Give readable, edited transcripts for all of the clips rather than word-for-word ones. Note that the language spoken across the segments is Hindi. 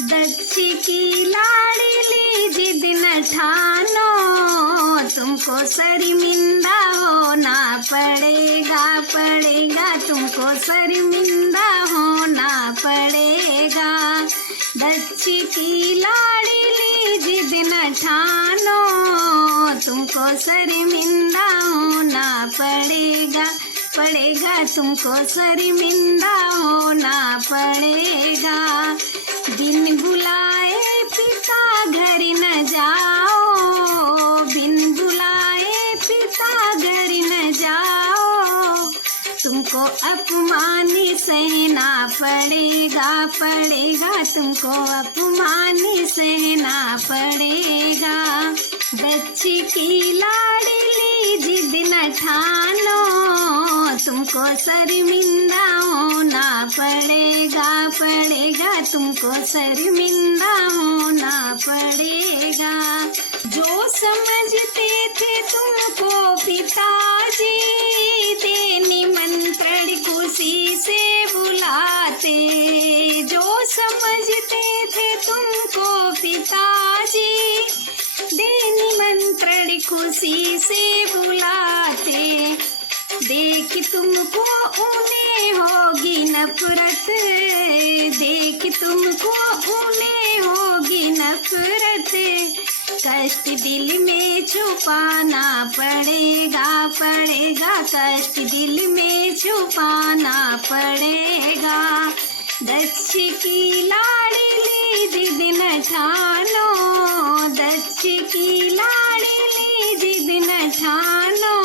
दक्ष की लाडली जिद न ठानो, तुमको शर्मिंदा होना पड़ेगा, पड़ेगा तुमको शर्मिंदा होना पड़ेगा। दक्ष की लाडली जिद न ठानो, तुमको शर्मिंदा होना पड़ेगा, पड़ेगा तुमको शर्मिंदा होना पड़ेगा। बिन बुलाए पिता घर न जाओ, बिन बुलाए पिता घर न जाओ, तुमको अपमान सहना पड़ेगा, पड़ेगा तुमको अपमान सहना पड़ेगा। दक्ष की लाडली जिद न ठानो, तुमको शर्मिंदा होना पड़ेगा, पड़ेगा तुमको शर्मिंदा होना पड़ेगा। जो समझते थे तुमको पिताजी, दे निमंत्रण खुशी से बुलाते, जो समझते थे तुमको पिताजी, दे निमंत्रण खुशी से बुलाते, देख तुमको उन्हें होगी नफरत, देख तुमको उन्हें होगी नफरत, कष्ट दिल में छुपाना पड़ेगा, पड़ेगा कष्ट दिल में छुपाना पड़ेगा। दक्ष की लाडली जिद न ठानो, दक्ष की लाडली जिद न ठानो,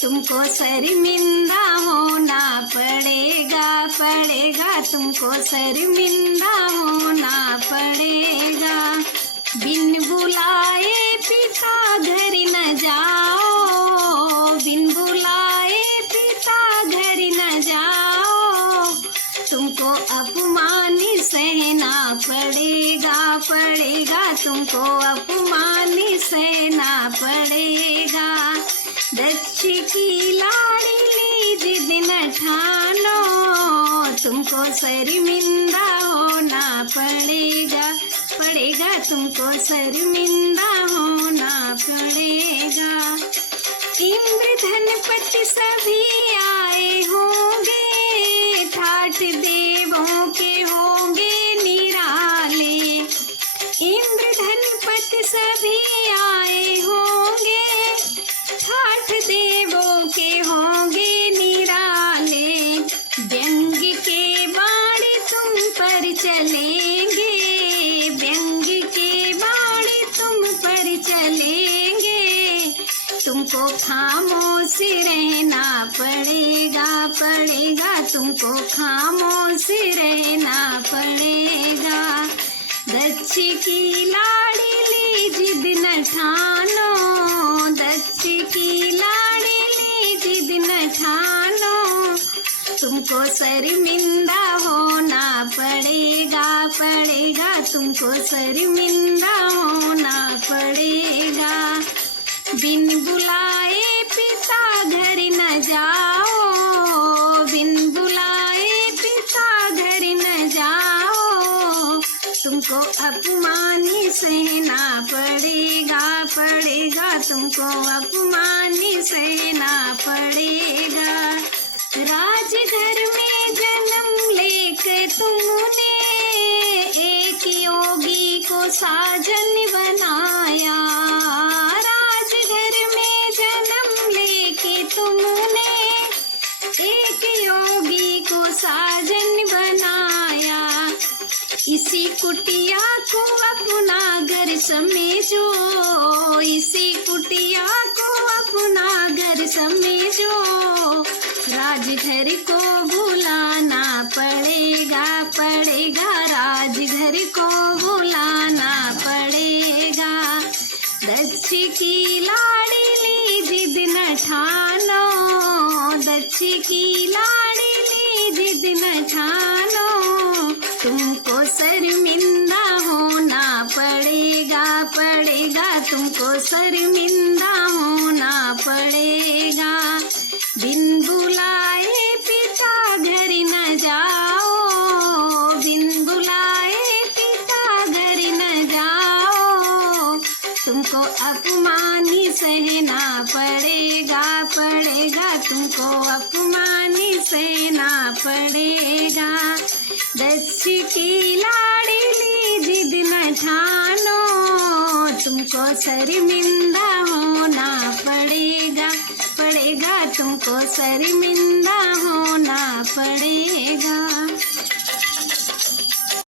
तुमको शर्मिंदा होना पड़ेगा, पड़ेगा तुमको शर्मिंदा होना पड़ेगा। बिन बुलाए पिता घर न जाओ, बिन बुलाए पिता घर न जाओ, तुमको अपमान सहना पड़ेगा, पड़ेगा तुमको अपमान सहना पड़ेगा। दक्ष की लाडली जिद न ठानो, तुमको शर्मिंदा होना पड़ेगा, पड़ेगा तुमको शर्मिंदा होना पड़ेगा। इंद्रधनपति सभी आए होंगे, ठाठ देवों के होंगे निराले, इंद्रधनपति सभी आए होंगे, ठाठ देवों के होंगे निराले, व्यंग के बाण तुम पर चलेंगे, व्यंग के बाण तुम पर चलेंगे, तुमको खामोश रहना पड़ेगा, पड़ेगा तुमको खामोश रहना पड़ेगा। दक्ष की लाडली जिद न ठानो, दक्ष की लाडली जिद न ठानो, तुमको शर्मिंदा होना पड़ेगा, पड़ेगा तुमको शर्मिंदा होना पड़ेगा। बिन बुलाए पिता घर न जाओ, बिन बुलाए पिता घर न जाओ, तुमको अपमान सहना पड़ेगा, पड़ेगा तुमको अपमान सहना पड़ेगा। राजघर में जन्म लेकर तुमने एक योगी को साजन बनाया, राजघर में जन्म लेके तुमने एक योगी को साजन बनाया, इसी कुटिया को अपना घर समझो, इसी कुटिया को अपना घर समझो, राजघर को भुलाना पड़ेगा, पड़ेगा राजघर को भुलाना पड़ेगा। दक्ष की लाडली जिद न ठानो, दक्ष की लाडली जिद न ठानो, तुमको शर्मिंदा होना पड़ेगा, पड़ेगा तुमको शर्मिंदा होना पड़ेगा। बिन बुलाए पिता घर न जाओ, बिन बुलाए अपमान ही सहना पड़ेगा, पड़ेगा तुमको अपमान ही सहना पड़ेगा। दक्ष की लाडली जिद न ठानो, तुमको शर्मिंदा होना पड़ेगा, पड़ेगा तुमको शर्मिंदा होना पड़ेगा।